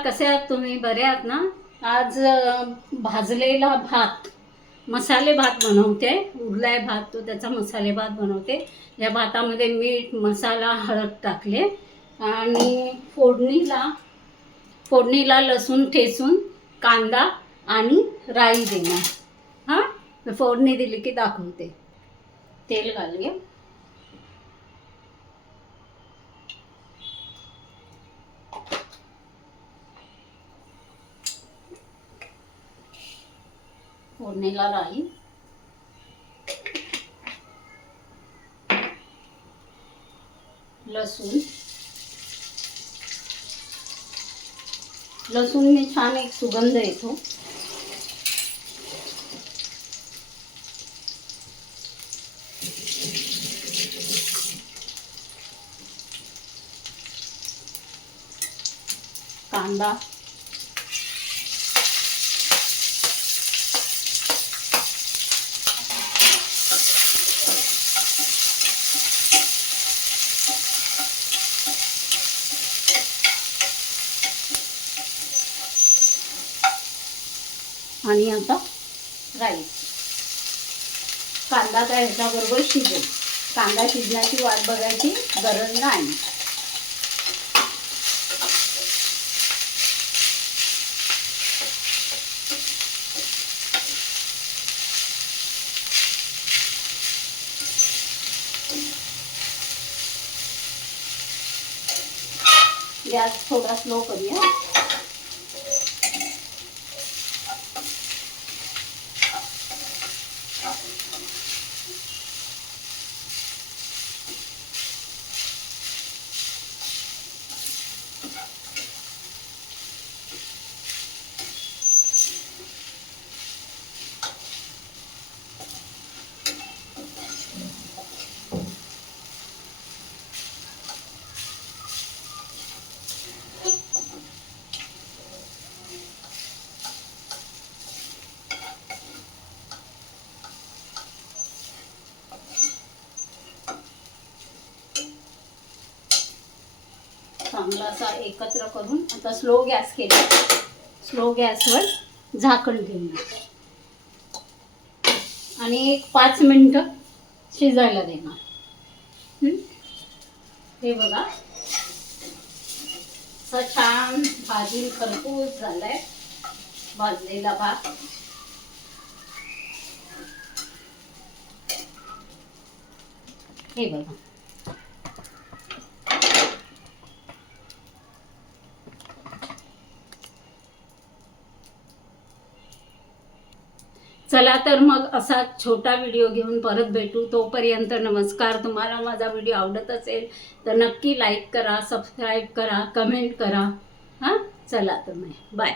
नमस्कार, कसे आहात तुम्ही? बरे आहात ना? आज भाजलेला भात, मसाले भात बनवते. उरलाय भात तो, त्याचा मसाले भात बनवते. या भातामध्ये मीठ, मसाला, हळद टाकले आणि फोडणीला लसूण ठेचून, कांदा आणि राई देणार. हां, फोडणी दिली की दाखवते. तेल घालूया. फोडणीला राई, लसूणने छान एक सुगंध येतो. कांदा, आणि आता राईस. कांदा काय ह्याच्याबरोबर शिजेल. कांदा शिजण्याची वाट बघायची गरज नाही. गॅस थोडा स्लो करूया. चांगला असा एकत्र करून आता स्लो गॅस केला. स्लो गॅसवर झाकण ठेवणार आणि एक 5 मिनिटं शिजायला देणार. हे बघा, असा छान भाजून खरपूस झालाय भाजलेला भात. हे बघा, चला तर मग असा छोटा व्हिडिओ घेऊन परत भेटू. तोपर्यंत नमस्कार. तुम्हाला माझा व्हिडिओ आवडत असेल तर नक्की लाईक करा, सबस्क्राईब करा, कमेंट करा. हां, चला तर मग बाय.